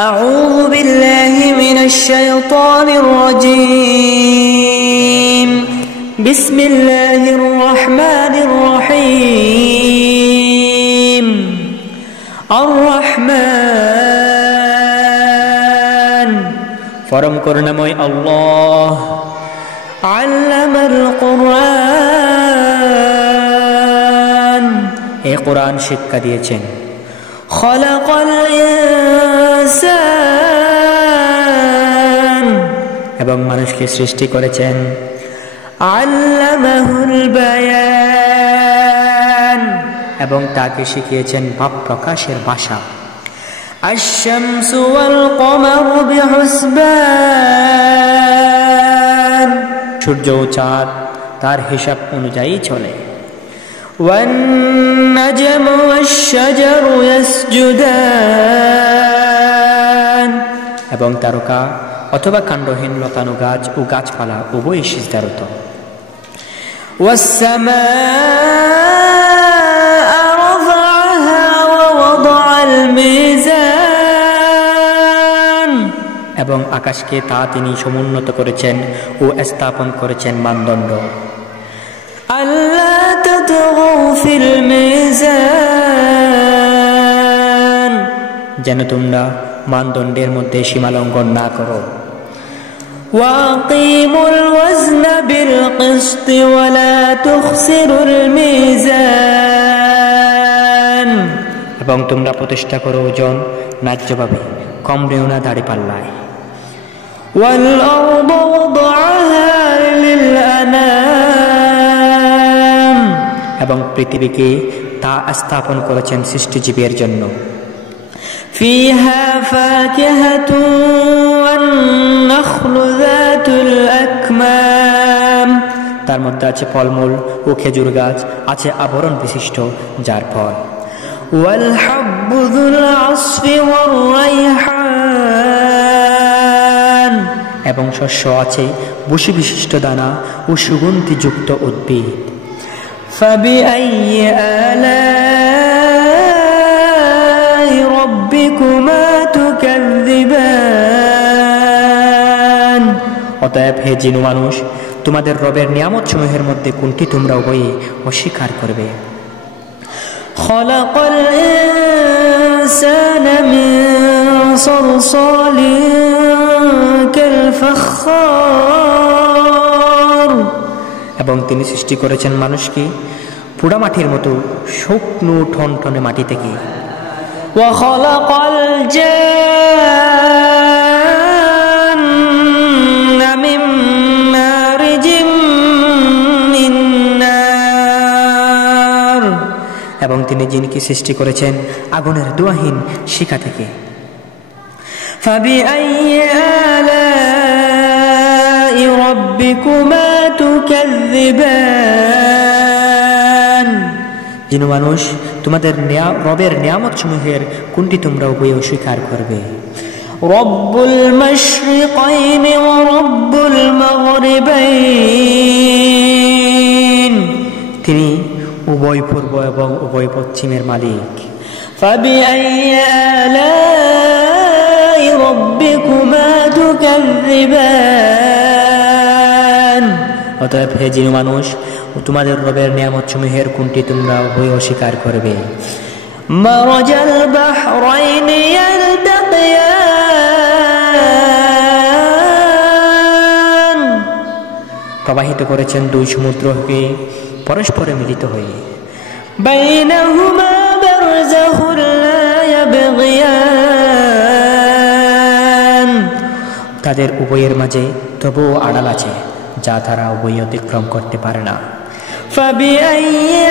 أعوذ بالله من الشيطان الرجيم بسم الله الرحمن الرحيم الرحمن পরম করুণাময় আল্লাহ আল্লামাল কুরআন এই কোরআন শিক্ষা দিয়েছেন খলাকাল ইনসান এবং মানুষকে সৃষ্টি করেছেন আল্লামাহুল বায়ান এবং তাকে শিখিয়েছেন ভাব প্রকাশের ভাষা আশ-শামসু ওয়াল কমারু বিহুসবান সূর্য ও চাঁদ তার হিসাব অনুযায়ী চলে ওয়ান নাজমু ওয়াশ-শাজারু ইয়াসজুদান এবং তারকা অথবা কাণ্ডহীন লতানো গাছ ও গাছপালা উভয়ই সিজদারত ওয়াস-সামাআ রাফা'আহা ওয়া ওয়াদা'আল মিজান এবং আকাশকে তা তিনি সমুন্নত করেছেন ও স্থাপন করেছেন মানদণ্ড আল্লা তাতগাউ ফিল মিজান যেন তোমরা মানদণ্ডের মধ্যে সীমালঙ্ঘন না করো ওয়াকিমুল ওয়াজনা বিল কিসতি ওয়া লা তুখসিরুল মিজান এবং তোমরা প্রতিষ্ঠা করো ওজন ন্যায্যভাবে কম দিও না দাঁড়িপাল্লায় ওয়াল আরদা ওয়াদা'আহা লিল আনাম এবং পৃথিবীকে তা স্থাপন করেছেন সৃষ্টিজীবের জন্য فيها فاكهة والنخل ذات الأكمام তার মধ্যে আছে ফলমূল ও খেজুর গাছ আছে আবরণ বিশিষ্ট যার ফল والحب ذو العصف والريحان এবং শস্য আছে বসি বিশিষ্ট দানা ও সুগন্ধিযুক্ত উদ্ভিদ فبأي آلاء ربكما تكذبان অতএব হে জিন ও মানুষ তোমাদের রবের নিয়ামত সমূহের মধ্যে কোনটি তোমরা উভয়ে অস্বীকার করবে খলাকাল ইনসানা মিন সালসালিন কাল ফাখার এবং তিনি সৃষ্টি করেছেন মানুষকে পোড়া মাটির মতো শুকনো ঠনঠনে মাটি থেকে ওয়া খলাকাল জান্না মিন মারিজিম মিন নার এবং তিনি জিনকে সৃষ্টি করেছেন আগুনের ধোঁয়াহীন শিখা থেকে ফাবিআইয়ি আলা'i রাব্বিকুমা তুকাযযিবান জিন মানুষ তোমাদের রবের নিয়ামত সমূহের কোনটি তোমরা উভয়ে অস্বীকার করবে রব্বুল মাশরিকাইনি ওয়া রব্বুল মাগরিবাইন তিনি উভয় পূর্ব এবং উভয় পশ্চিমের মালিক ফাবিআইয়ি আলা'i রাব্বিকুমা তুকাযযিবান অতএব হে জিন মানুষ তোমাদের রবের নিয়ামত সমূহের কোনটি তোমরা উভয়ে অস্বীকার করবে মারাজাল বাহরাইনি ইয়ালতাকিয়ান প্রবাহিত করেছেন দুই সমুদ্রকে পরস্পরে মিলিত হয়ে বাইনাহুমা বারযাখুন লা ইয়াবগিয়ান তাদের উভয়ের মাঝে তবুও আড়াল আছে যা তারা উভয় অতিক্রম করতে পারে না ফাবিআইয়ি